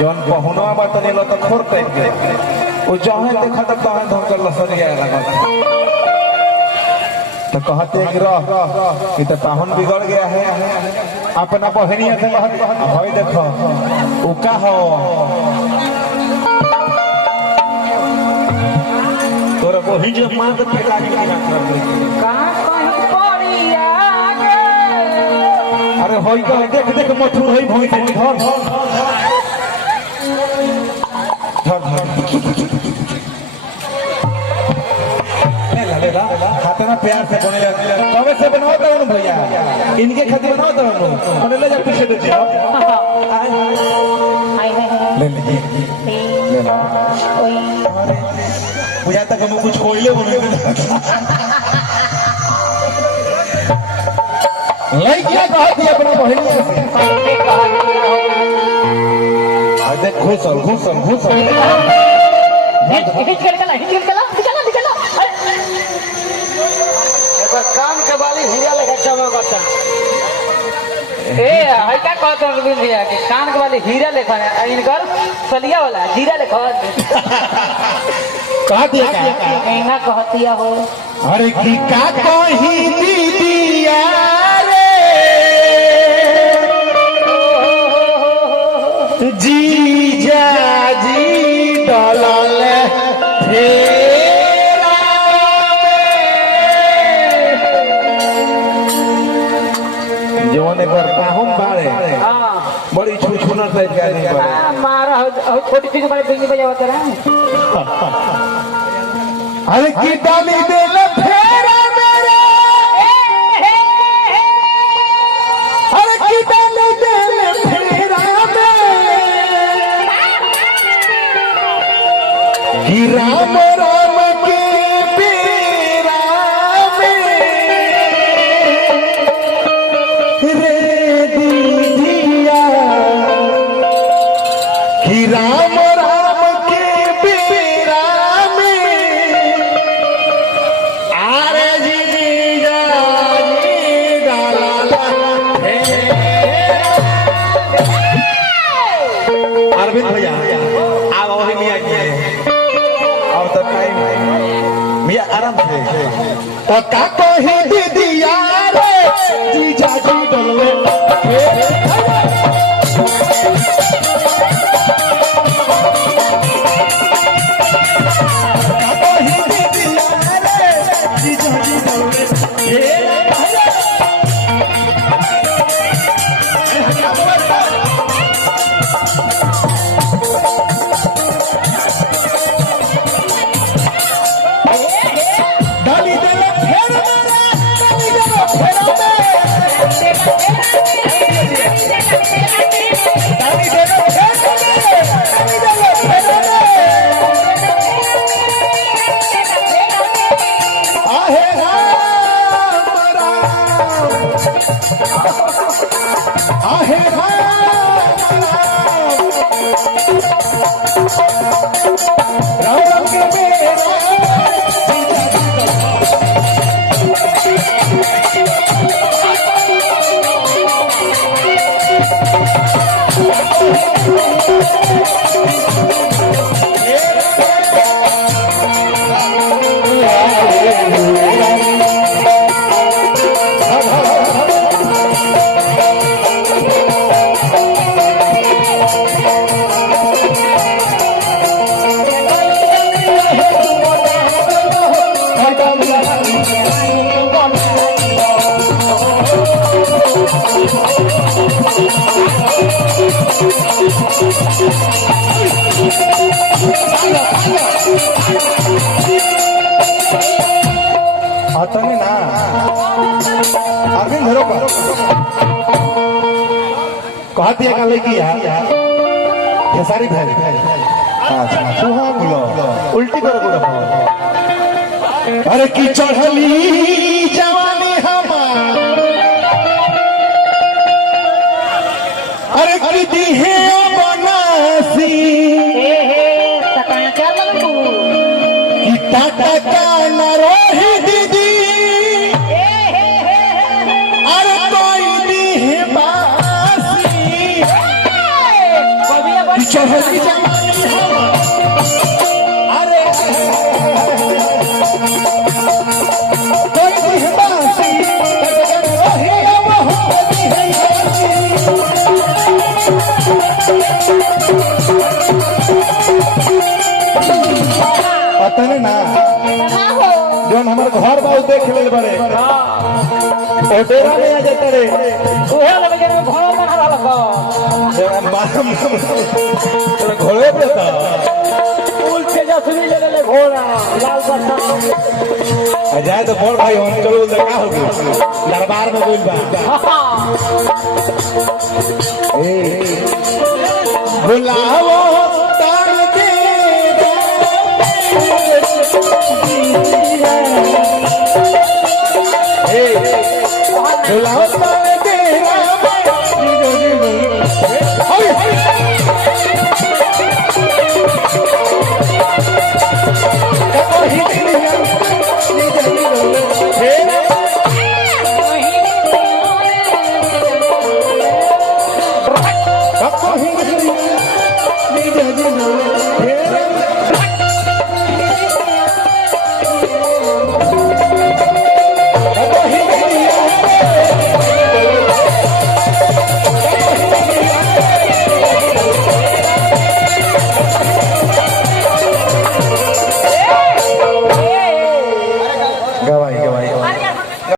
जौन पहुना बात नहीं तो खोर टाइप के वो जहाँ देखा तो तहाँ धमकर लसन गया लगा तो कहते कि रह कि तो पाहुन बिगड़ गया है अपना बहनिया से भाई देखो वो का हो तोरा वही जो मां के पिता की ना कर अरे होई का देख देख मथुर होई भई धर खाते ना प्यार से बने कब से बनाओ तो भैया इनके खाते बनाओ तो ले ले जा पीछे दे ले ले लो मुझे तक हम कुछ खोइले बोले नहीं क्या कहा थी अपना बहन से घुसल घुसल घुसल कान के बाली हीरा लेखा चमकता ए है का कहत रविंद्र भैया के कान के बाली हीरा लेखा है इनकर सलिया वाला हीरा लेखा कह दिया का कहना कहतिया हो अरे की का कही दीदिया रे जीजा जी दलाल थे पाहुन बारे बड़ी छुछुना टाइप का नहीं बारे मारा छोटी चीज बड़ी बिंगी बजावत रहा अरे की डाली दे ले फेरा मेरे अरे की डाली दे ले फेरा मेरे की राम राम के बेरा में रे दीदिया की राम राम के बेरा में आरे जी डाला अरविंद भैया आप वही मियाँ की और तो टाइम मियाँ आराम से तो का कही दीदिया रे जीजा जी डले तने ना अरविंद धरो कह दिया का लगी खेसारी भाई अच्छा सुहा बोलो उल्टी करो बोलो अरे की चढ़ली जवानी हमार अरे की दी है बनासी टका न रही दीदी अरे कोई दी बासी चढ़ी जमानी अरे कोई दी बासी रही मोहब्बत पता नहीं ना जोन हमारे घर बाबू देख ले बड़े ओ डेरा में आ जाते रे ओहे लगे जे घर बना रहल तो घोड़े पे था फूल से जसवी ले ले घोड़ा लाल बत्ता जाए तो बोल भाई हम चलो उधर का हो दरबार में बोल बा ए बुलाओ तार के बुलाओ तार के